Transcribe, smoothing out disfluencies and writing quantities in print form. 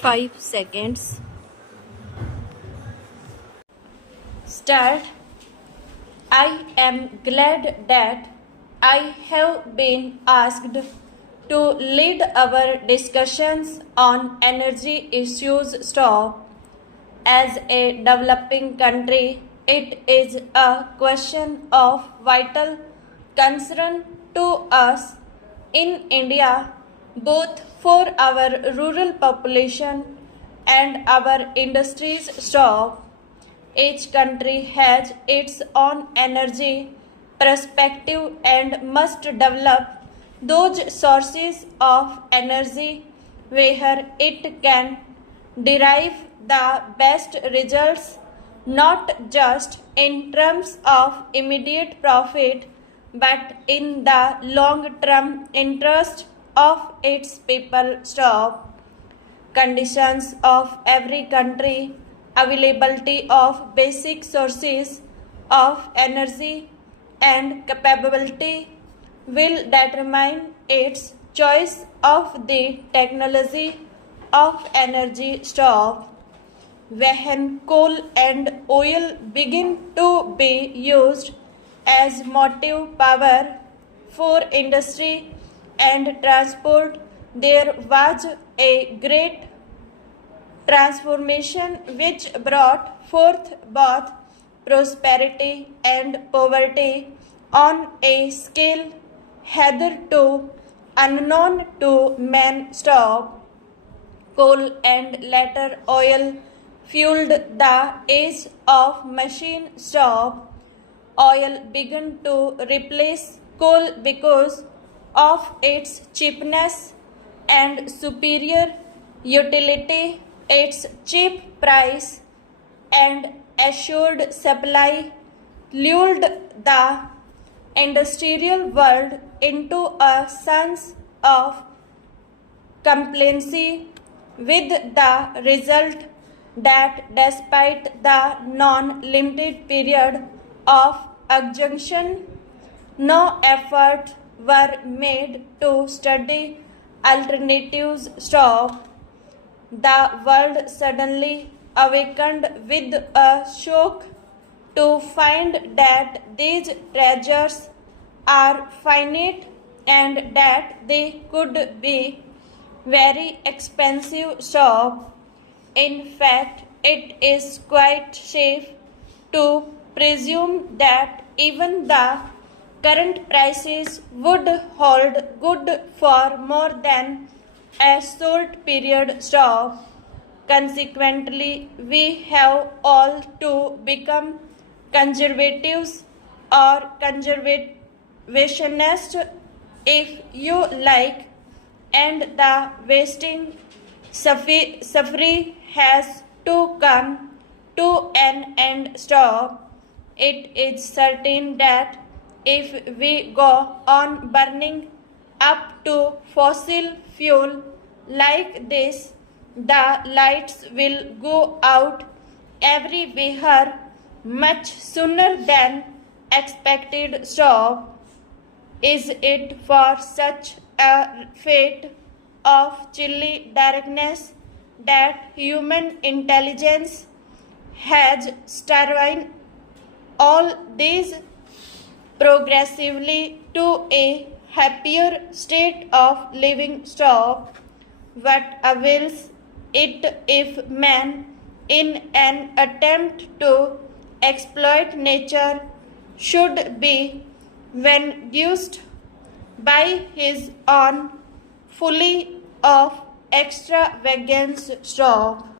5 seconds. Start. I am glad that I have been asked to lead our discussions on energy issues. Stop. As a developing country, it is a question of vital concern to us in India, both for our rural population and our industries. Stop. Each country has its own energy perspective and must develop those sources of energy where it can derive the best results, not just in terms of immediate profit but in the long term interest of its people. Stop. Conditions of every country, availability of basic sources of energy and capability will determine its choice of the technology of energy. Stop. When coal and oil begin to be used as motive power for industry and transport, there was a great transformation which brought forth both prosperity and poverty on a scale hitherto unknown to man. Stop. Coal and later oil fueled the age of machine. Stop. Oil began to replace coal because of its cheapness and superior utility. Its cheap price and assured supply lured the industrial world into a sense of complacency, with the result that despite the non-limited period of exhaustion, no efforts were made to study alternatives. Stop. The world suddenly awakened with a shock to find that these treasures are finite and that they could be very expensive. Stop. In fact, it is quite safe to presume that even the current prices would hold good for more than a short period. Stop. Consequently, we have all to become conservatives or conservationists, if you like, and the wasting suffering has to come to an end. Stop. It is certain that if we go on burning up to fossil fuel like this, the lights will go out everywhere much sooner than expected. Stop. Is it for such a fate of chilly darkness that human intelligence has striven all these progressively to a happier state of living? Stop. What avails it if man, in an attempt to exploit nature, should be vanquished by his own folly of extravagance? Stop.